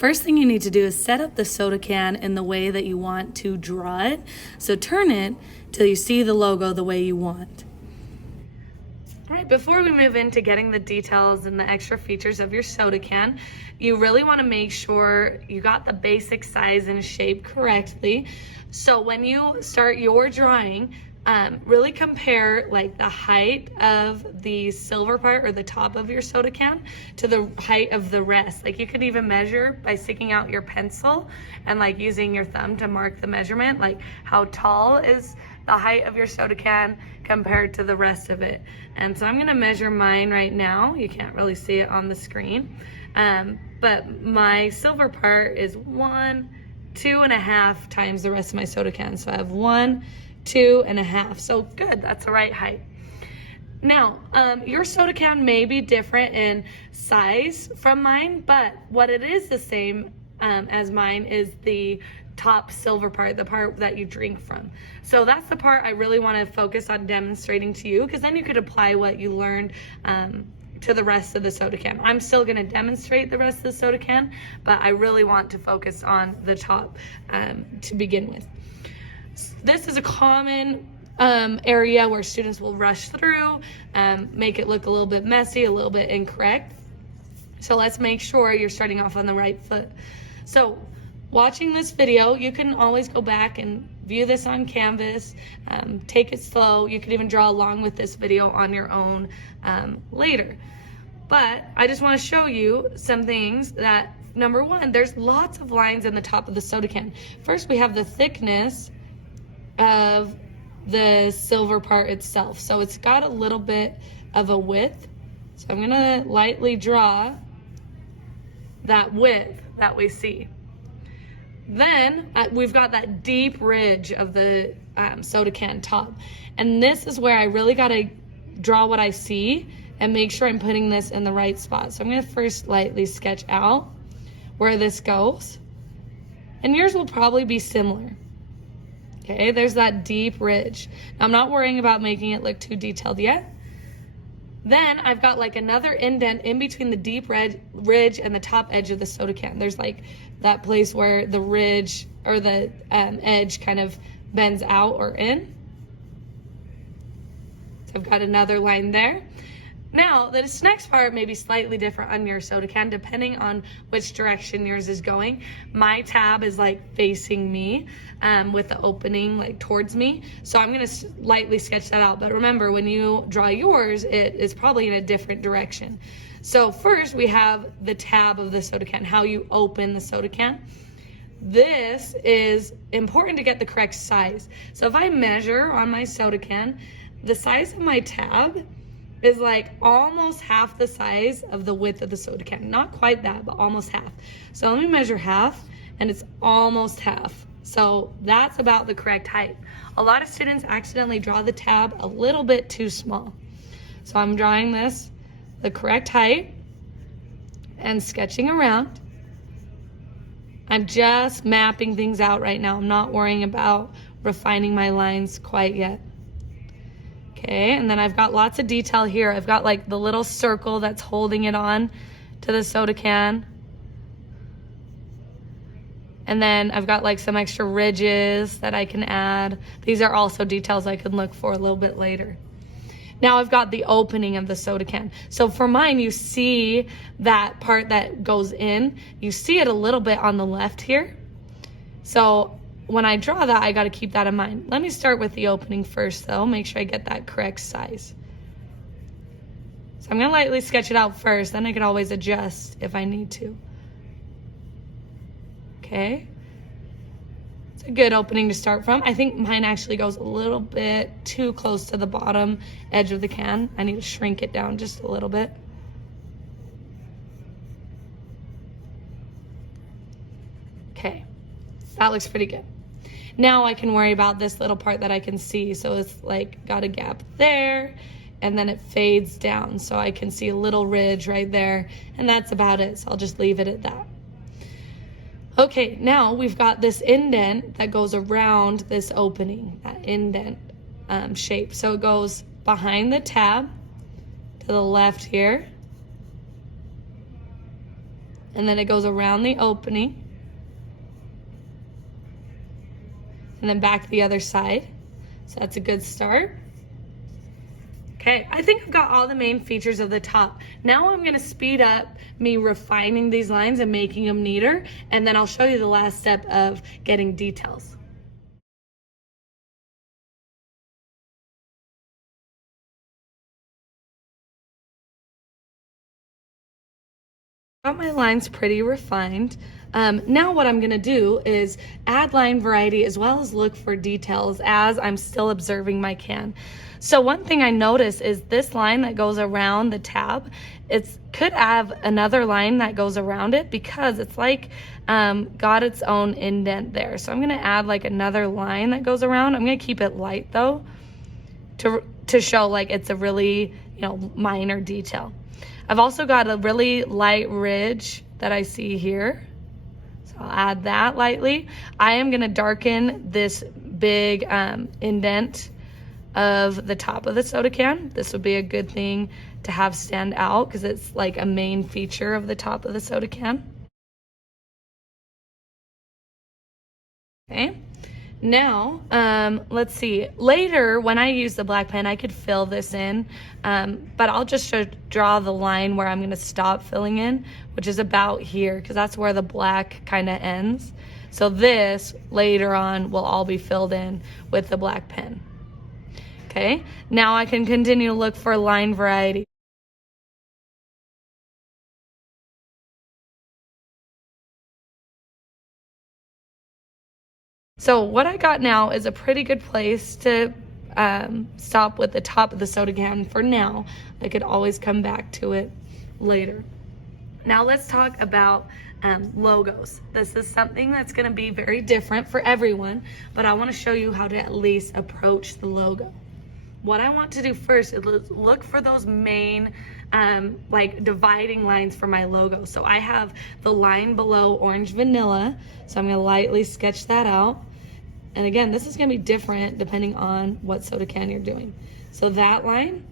First thing you need to do is set up the soda can in the way that you want to draw it. So turn it till you see the logo the way you want. All right, before we move into getting the details and the extra features of your soda can, you really want to make sure you got the basic size and shape correctly. So when you start your drawing, really compare like the height of the silver part or the top of your soda can to the height of the rest. Like you could even measure by sticking out your pencil and like using your thumb to mark the measurement, like how tall is the height of your soda can compared to the rest of it. And so I'm gonna measure mine right now. You can't really see it on the screen. But my silver part is 2.5 times the rest of my soda can. So I have 2.5. So good, that's the right height. Now, your soda can may be different in size from mine, but what it is the same as mine is the top silver part, the part that you drink from. So that's the part I really want to focus on demonstrating to you, because then you could apply what you learned to the rest of the soda can. I'm still going to demonstrate the rest of the soda can, but I really want to focus on the top to begin with. This is a common area where students will rush through, make it look a little bit messy, a little bit incorrect. So let's make sure you're starting off on the right foot. So watching this video, you can always go back and view this on Canvas, take it slow. You could even draw along with this video on your own later. But I just want to show you some things that, number one, there's lots of lines in the top of the soda can. First, we have the thickness of the silver part itself. So it's got a little bit of a width. So I'm gonna lightly draw that width that we see. Then we've got that deep ridge of the soda can top. And this is where I really gotta draw what I see and make sure I'm putting this in the right spot. So I'm gonna first lightly sketch out where this goes. And yours will probably be similar. Okay, there's that deep ridge. Now, I'm not worrying about making it look too detailed yet. Then I've got like another indent in between the deep ridge and the top edge of the soda can. There's like that place where the ridge or the edge kind of bends out or in. So I've got another line there. Now, this next part may be slightly different on your soda can depending on which direction yours is going. My tab is like facing me with the opening like towards me. So I'm gonna lightly sketch that out. But remember, when you draw yours, it is probably in a different direction. So first we have the tab of the soda can, how you open the soda can. This is important to get the correct size. So if I measure on my soda can, the size of my tab is like almost half the size of the width of the soda can. Not quite that, but almost half. So let me measure half, and it's almost half. So that's about the correct height. A lot of students accidentally draw the tab a little bit too small. So I'm drawing this the correct height and sketching around. I'm just mapping things out right now. I'm not worrying about refining my lines quite yet. Okay, and then I've got lots of detail here. I've got like the little circle that's holding it on to the soda can. And then I've got like some extra ridges that I can add. These are also details I can look for a little bit later. Now I've got the opening of the soda can. So for mine, you see that part that goes in. You see it a little bit on the left here. So when I draw that, I got to keep that in mind. Let me start with the opening first, though. Make sure I get that correct size. So I'm going to lightly sketch it out first. Then I can always adjust if I need to. Okay. It's a good opening to start from. I think mine actually goes a little bit too close to the bottom edge of the can. I need to shrink it down just a little bit. Okay. That looks pretty good. Now I can worry about this little part that I can see. So it's like got a gap there, and then it fades down. So I can see a little ridge right there, and that's about it. So I'll just leave it at that. Okay, now we've got this indent that goes around this opening, that indent shape. So it goes behind the tab to the left here. and then it goes around the opening, and then back to the other side. So that's a good start. Okay, I think I've got all the main features of the top. Now I'm gonna speed up me refining these lines and making them neater, and then I'll show you the last step of getting details. Got my lines pretty refined. Now what I'm gonna do is add line variety as well as look for details as I'm still observing my can. So one thing I notice is this line that goes around the tab, it could have another line that goes around it because it's like got its own indent there. So I'm gonna add like another line that goes around. I'm gonna keep it light though to show like it's a really, minor detail. I've also got a really light ridge that I see here. So I'll add that lightly. I am gonna darken this big indent of the top of the soda can. This would be a good thing to have stand out because it's like a main feature of the top of the soda can. Okay. Now, let's see. Later, when I use the black pen, I could fill this in, but I'll just draw the line where I'm going to stop filling in, which is about here, because that's where the black kind of ends. So this, later on, will all be filled in with the black pen. Okay, now I can continue to look for line variety. So what I got now is a pretty good place to stop with the top of the soda can for now. I could always come back to it later. Now let's talk about logos. This is something that's going to be very different for everyone, but I want to show you how to at least approach the logo. What I want to do first is look for those main like dividing lines for my logo. So I have the line below orange vanilla, so I'm going to lightly sketch that out. And again, this is going to be different depending on what soda can you're doing. So that line,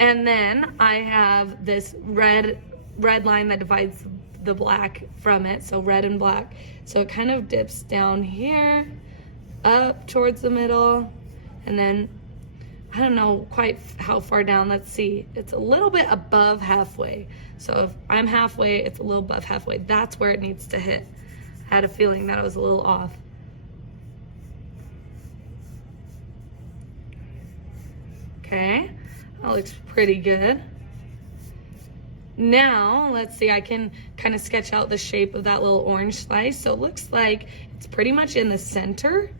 and then I have this red line that divides the black from it, so red and black. So it kind of dips down here, up towards the middle, and then I don't know quite how far down. Let's see. It's a little bit above halfway. So if I'm halfway, it's a little above halfway. That's where it needs to hit. I had a feeling that I was a little off. Okay, that looks pretty good. Now, let's see, I can kind of sketch out the shape of that little orange slice. So it looks like it's pretty much in the center,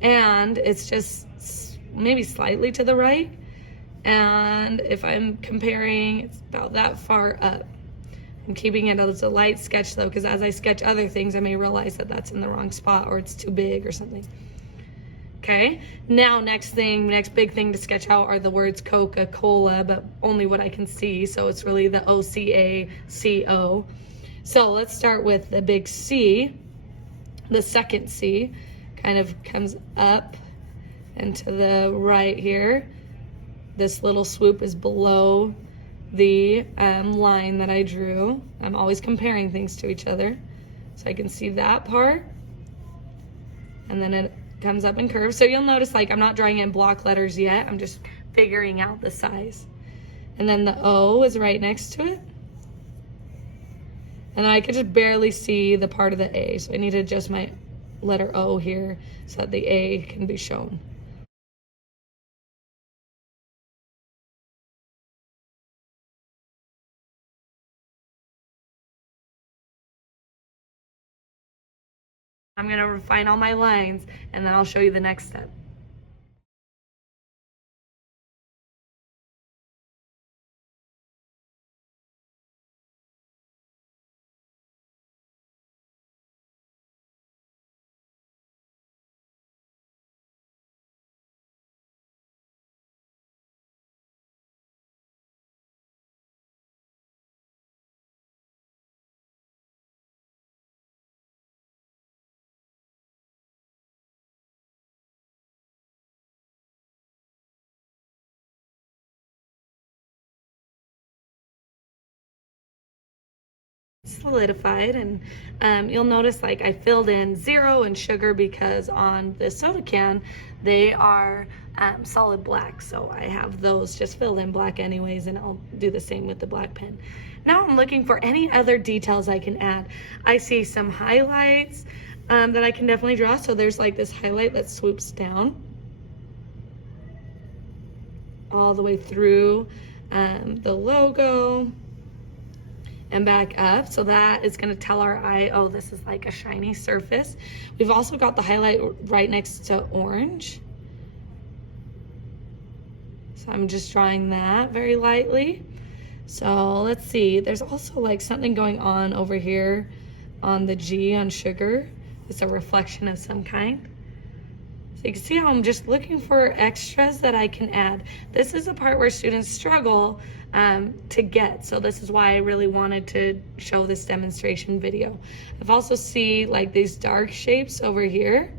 and it's just maybe slightly to the right. And if I'm comparing, it's about that far up. I'm keeping it as a light sketch though, because as I sketch other things, I may realize that that's in the wrong spot or it's too big or something. Okay, now next big thing to sketch out are the words Coca-Cola, but only what I can see, so it's really the O-C-A-C-O. So let's start with the big C. The second C kind of comes up and to the right here. This little swoop is below the line that I drew. I'm always comparing things to each other, so I can see that part. And then it comes up and curves. So you'll notice like I'm not drawing in block letters yet. I'm just figuring out the size. And then the O is right next to it. And then I could just barely see the part of the A. So I need to adjust my letter O here so that the A can be shown. I'm gonna refine all my lines and then I'll show you the next step. solidified, and you'll notice like I filled in 0 and sugar because on the soda can they are solid black, so I have those just filled in black anyways, and I'll do the same with the black pen. Now I'm looking for any other details I can add. I see some highlights that I can definitely draw. So there's like this highlight that swoops down all the way through the logo and back up. So that is going to tell our eye, oh, this is like a shiny surface. We've also got the highlight right next to orange. So I'm just drawing that very lightly. So let's see, there's also like something going on over here on the G on sugar. It's a reflection of some kind. So you can see how I'm just looking for extras that I can add. This is a part where students struggle to get. So this is why I really wanted to show this demonstration video. I've also see like these dark shapes over here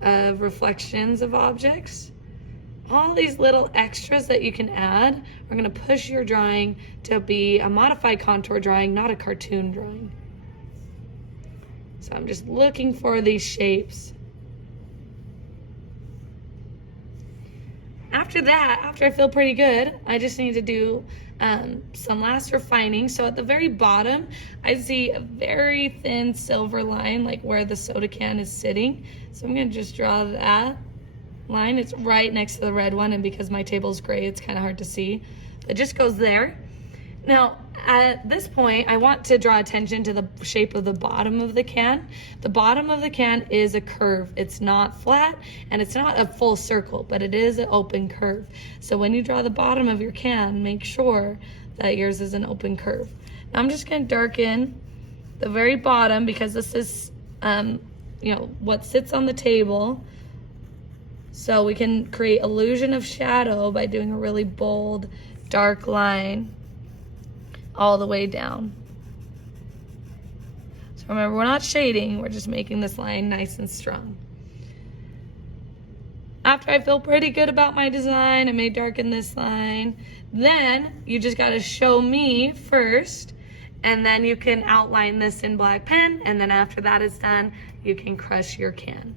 of reflections of objects. All these little extras that you can add are going to push your drawing to be a modified contour drawing, not a cartoon drawing. So I'm just looking for these shapes. After that, after I feel pretty good, I just need to do some last refining. So at the very bottom, I see a very thin silver line, like where the soda can is sitting. So I'm going to just draw that line. It's right next to the red one, and because my table's gray, it's kind of hard to see. It just goes there. Now, at this point, I want to draw attention to the shape of the bottom of the can. The bottom of the can is a curve. It's not flat, and it's not a full circle, but it is an open curve. So when you draw the bottom of your can, make sure that yours is an open curve. Now I'm just going to darken the very bottom because this is, what sits on the table. So we can create illusion of shadow by doing a really bold, dark line all the way down. So remember, we're not shading, we're just making this line nice and strong. After I feel pretty good about my design, I may darken this line. Then you just gotta show me first, and then you can outline this in black pen, and then after that is done, you can crush your can.